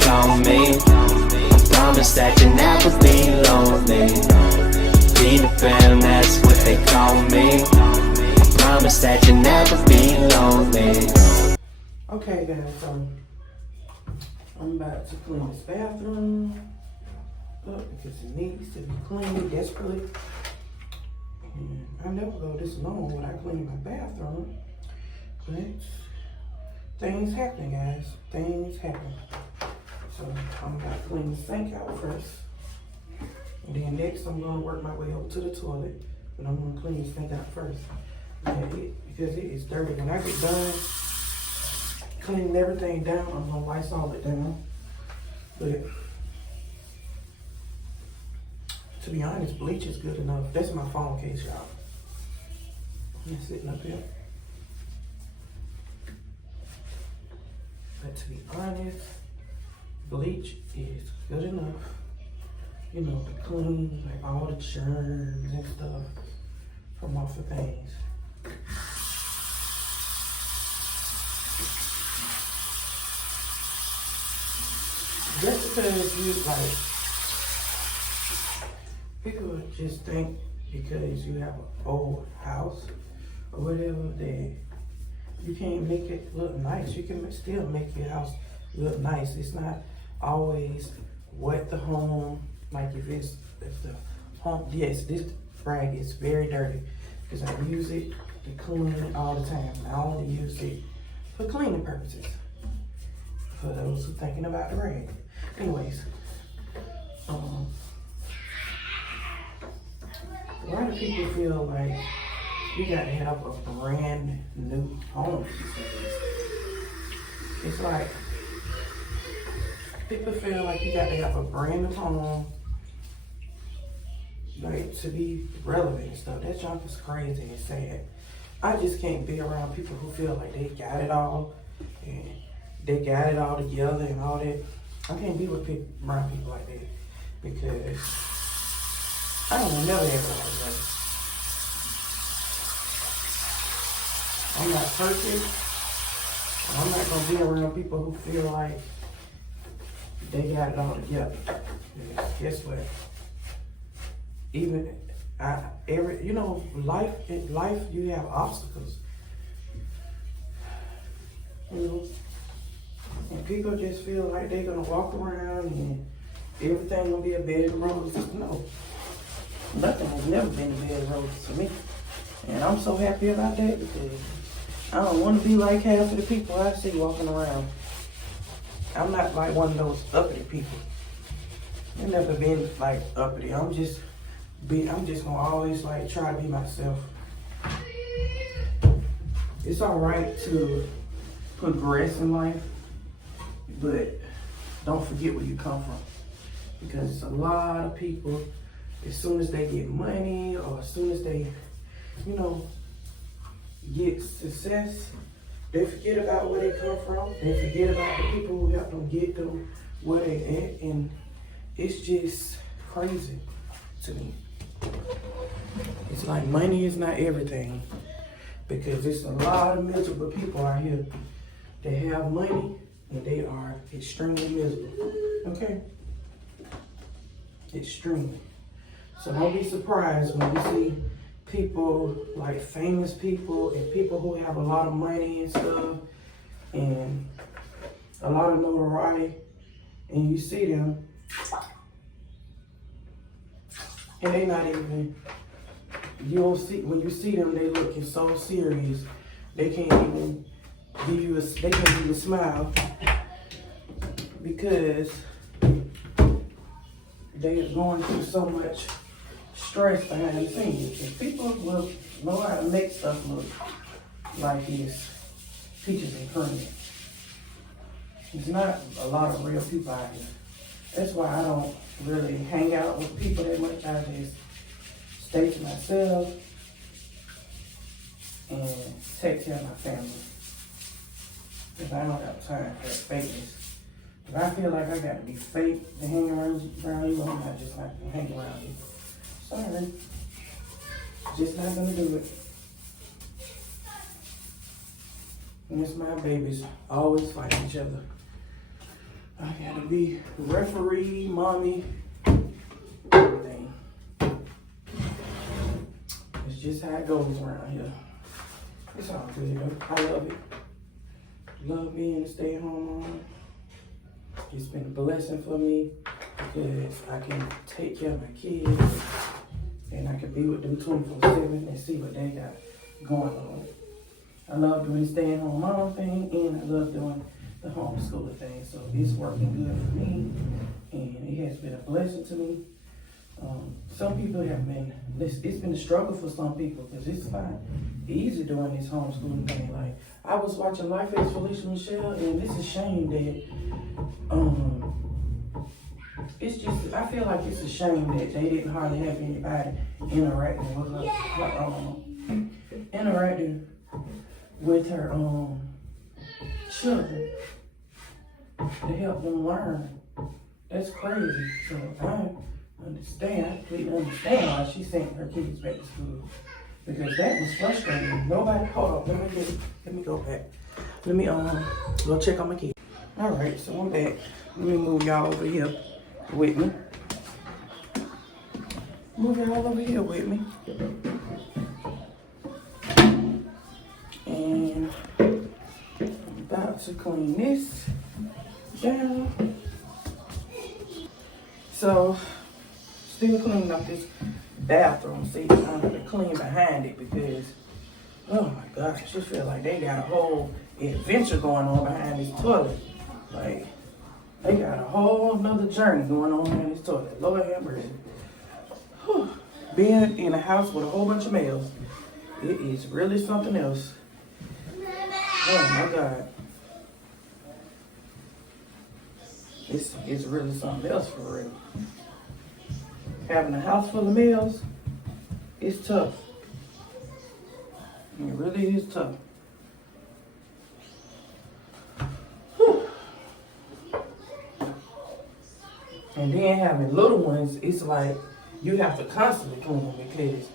call me. Promise that you'll never be lonely. Peter Pan, that's what they call me. Promise that you'll never be lonely. Okay guys, so I'm about to clean this bathroom up because it needs to be cleaned desperately. And I never go this long when I clean my bathroom, but things happen, guys. Things happen. So I'm about to clean the sink out first. And then next I'm gonna work my way over to the toilet. But I'm gonna clean the sink out first. Because it is dirty. When I get done cleaning everything down, I'm gonna Lysol it down. But to be honest, bleach is good enough. That's my phone case, y'all. It's sitting up here. But to be honest, bleach is good enough, you know, to clean like all the germs and stuff from off of things. Just because you like, people just think because you have an old house or whatever that you can't make it look nice. You can still make your house look nice. It's not always what the home, like if the home, yes, this rag is very dirty because I use it to clean it all the time. I only use it for cleaning purposes. For those who thinking about the rag. Anyways, a lot of people feel like you gotta have a brand new home. It's like, people feel like you gotta have a brand new home, like to be relevant and stuff. That junk is crazy and sad. I just can't be around people who feel like they got it all and they got it all together and all that. I can't be with people, around people like that because I don't want never ever like that. I'm not perfect. I'm not gonna be around people who feel like they got it all together. Because guess what? Even you know, in life you have obstacles. You know, and people just feel like they're gonna walk around and everything gonna be a bed of roses. No, nothing has never been a bed of roses for me, and I'm so happy about that because I don't want to be like half of the people I see walking around. I'm not like one of those uppity people. I've never been like uppity. I'm just gonna always like try to be myself. It's all right to progress in life, but don't forget where you come from. Because it's a lot of people, as soon as they get money or as soon as they, you know, get success, they forget about where they come from. They forget about the people who helped them get to where they at, and it's just crazy to me. It's like money is not everything, because there's a lot of miserable people out here that have money and they are extremely miserable. Okay? Extremely. So don't be surprised when you see people like famous people and people who have a lot of money and stuff and a lot of notoriety, and you see them and they not even, you don't see, when you see them, they looking so serious. They can't even give you they can't even smile because they are going through so much stress behind the scenes. If people will know how to make stuff look like it's peaches and cream, there's not a lot of real people out here. That's why I don't really hang out with people that much. I just stay to myself and take care of my family. Because I don't have time for fakeness. If I feel like I got to be fake to hang around you, I'm not just like to hang around you. Sorry. Just not gonna do it. And it's my babies always fight each other. I gotta be referee, mommy, everything. It's just how it goes around here. It's all good though. I love it. Love being a stay-at-home mom. It's been a blessing for me because I can take care of my kids and I can be with them 24/7 and see what they got going on. I love doing the stay-at-home mom thing and I love doing the homeschooling thing. So it's working good for me and it has been a blessing to me. Some people have been, it's been a struggle for some people because it's not easy doing this homeschooling thing. Like, I was watching Life as Felicia Michelle and it's a shame that, it's just, I feel like it's a shame that they didn't hardly have anybody interacting with her children to help them learn. That's crazy. So I completely understand why she sent her kids back to school. Because that was frustrating. Nobody, hold on, let me go back. Let me go check on my kids. All right, so I'm back. Let me move y'all over here with me. Move y'all over here with me. And I'm about to clean this down. So, still cleaning up this bathroom. See, I have to clean behind it because, oh my gosh, I just feel like they got a whole adventure going on behind this toilet. Like, they got a whole nother journey going on behind this toilet. Lord have mercy. Whew. Being in a house with a whole bunch of males, it is really something else. Oh my God. It's really something else for real. Having a house full of males, it's tough. It really is tough. Whew. And then having little ones, it's like you have to constantly clean them because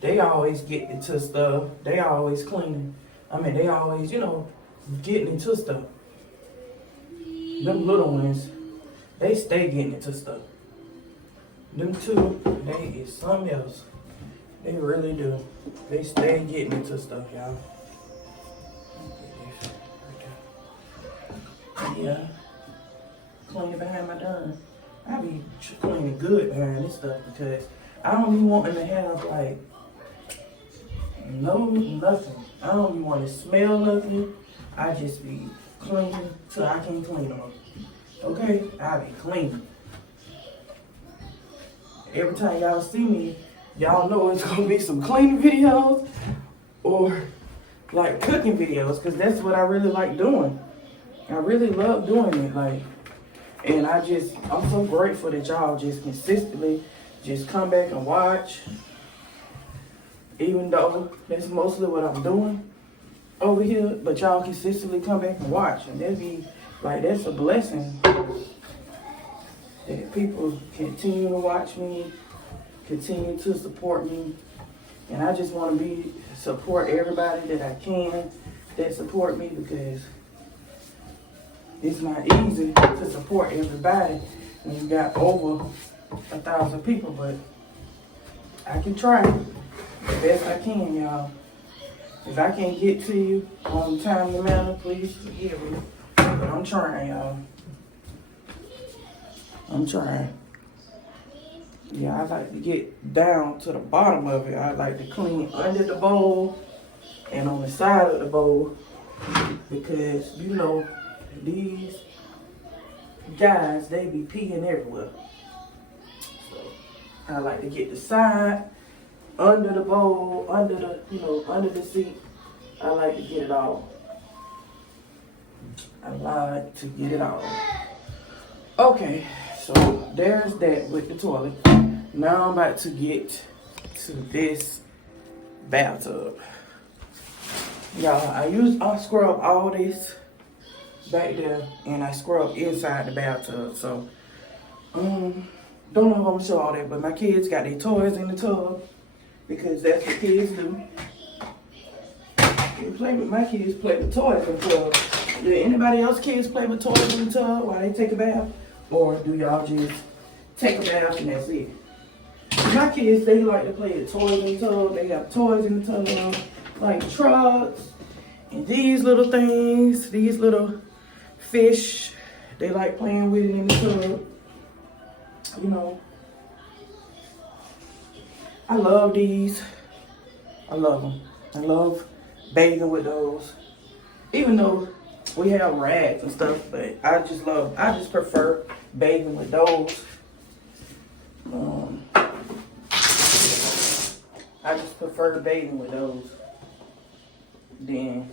they always get into stuff. They always cleaning. I mean, they always, getting into stuff. Them little ones, they stay getting into stuff. Them two, they is something else. They really do. They stay getting into stuff, y'all. Yeah. Cleaning behind my darn. I be cleaning good behind this stuff because I don't be wanting to have like nothing. I don't be wanting to smell nothing. I just be cleaning till I can't clean them. Okay? I be cleaning. Every time y'all see me, y'all know it's gonna be some cleaning videos or like cooking videos because that's what I really like doing. I really love doing it. And I'm so grateful that y'all just consistently just come back and watch. Even though that's mostly what I'm doing over here, but y'all consistently come back and watch. And that's a blessing that people continue to watch me, continue to support me. And I just want to support everybody that I can that support me because it's not easy to support everybody when you got over 1,000 people, but I can try the best I can, y'all. If I can't get to you on a timely manner, please forgive me. But I'm trying, y'all. I'm trying. Yeah, I like to get down to the bottom of it. I like to clean under the bowl and on the side of the bowl because, these guys, they be peeing everywhere. So I like to get the side, under the bowl, under the seat. I like to get it all. I like to get it all. Okay, so there's that with the toilet. Now I'm about to get to this bathtub. Y'all, I scrub all this back there and I scrub inside the bathtub. So, don't know if I'm gonna show all that, but my kids got their toys in the tub because that's what kids do. My kids play with toys in the tub. Do anybody else kids play with toys in the tub while they take a bath? Or do y'all just take a bath and that's it? My kids, they like to play with toys in the tub. They have toys in the tub, like trucks and these little things, these little fish. They like playing with it in the tub. You know, I love these. I love them. I love bathing with those. Even though we have rags and stuff, but I just prefer bathing with those. I just prefer bathing with those than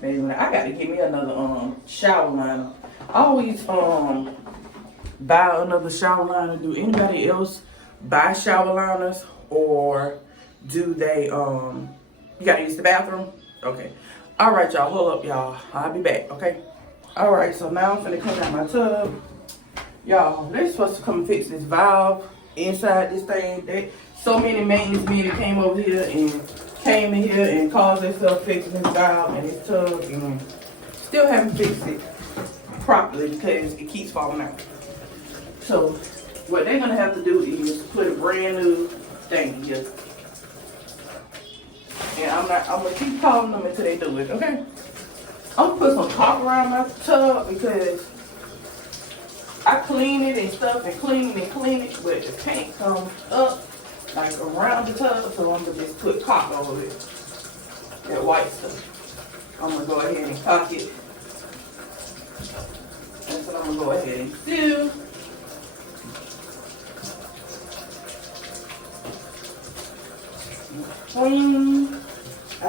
bathing with. I got to get me another shower liner. I always buy another shower liner. Do anybody else buy shower liners, or do they you gotta use the bathroom? Okay. All right, y'all. Hold up, y'all. I'll be back. Okay. All right. So now I'm finna come out my tub. Y'all, they're supposed to come fix this valve inside this thing. So many maintenance men that came over here and came in here and caused themselves fixing this valve and this tub, and still haven't fixed it properly because it keeps falling out. So what they're gonna have to do is put a brand new thing here. And I'm gonna keep calling them until they do it, okay? I'm gonna put some caulk around my tub because I clean it and stuff and clean it, but the paint comes up like around the tub, so I'm gonna just put caulk over it. That white stuff. I'm gonna go ahead and caulk it. That's what I'm gonna go ahead and do. I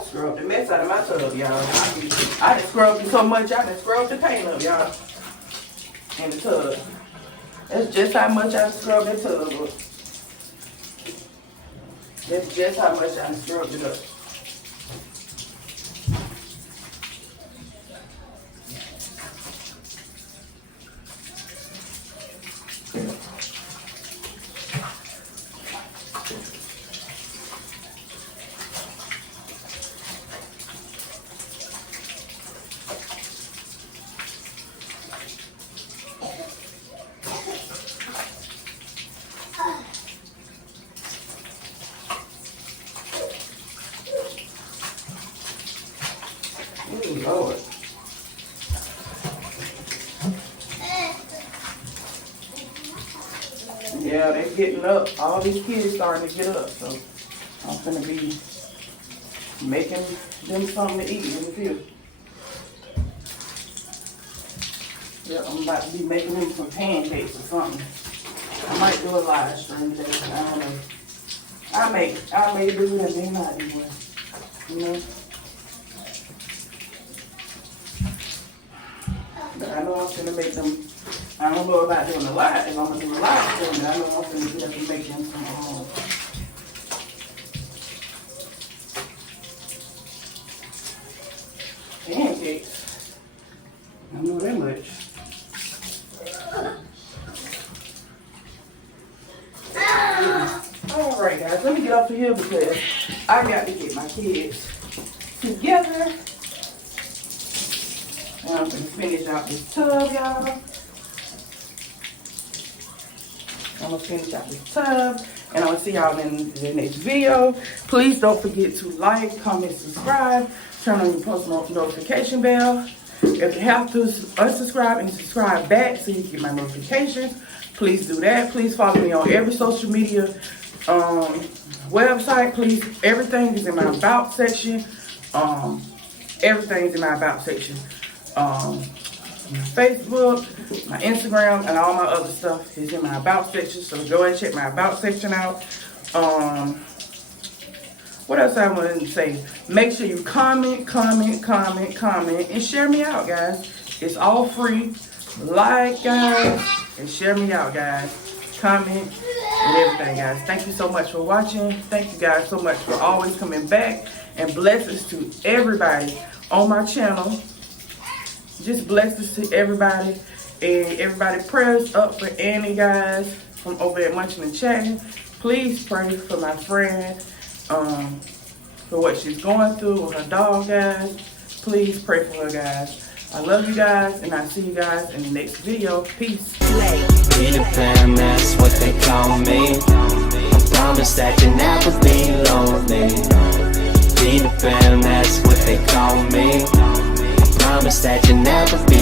scrubbed the mess out of my tub, y'all. I done scrubbed it so much, I done scrubbed the paint up, y'all. In the tub. That's just how much I scrubbed the tub up. That's just how much I scrubbed it up. Lord. Yeah, they're getting up. All these kids starting to get up, so I'm gonna be making them something to eat in the field. Yeah, I'm about to be making them some pancakes or something. I might do a live stream today. I don't know. I may do it and then not do it. You know? But I know I'm gonna make them. I don't know about doing a live. If I'm gonna do a live stream, I know I'm gonna be able to make them some pancakes. I know that much. All right, guys, let me get off of here because I got to get my kids together. And I'm gonna finish out this tub, y'all. I'm gonna finish out this tub, and I'm gonna see y'all in the next video. Please don't forget to like, comment, subscribe, turn on your post notification bell. If you have to unsubscribe and subscribe back so you can get my notifications, please do that. Please follow me on every social media website. Please, everything is in my about section. Everything is in my about section. My Facebook, my Instagram, and all my other stuff is in my about section. So go and check my about section out. What else I want to say? Make sure you comment, and share me out, guys. It's all free. Like, guys, and share me out, guys. Comment and everything, guys. Thank you so much for watching. Thank you guys so much for always coming back. And blessings to everybody on my channel. Just blessings to everybody. And everybody, prayers up for Annie, guys, from over at Munching and Chatting. Please pray for my friend, for what she's going through with her dog, guys. Please pray for her, guys. I love you guys, and I'll see you guys in the next video. Peace. Peter Pan, that's what they call me. I promise that you'll never be lonely. Peter Pan, that's what they call me. I promise that you'll never be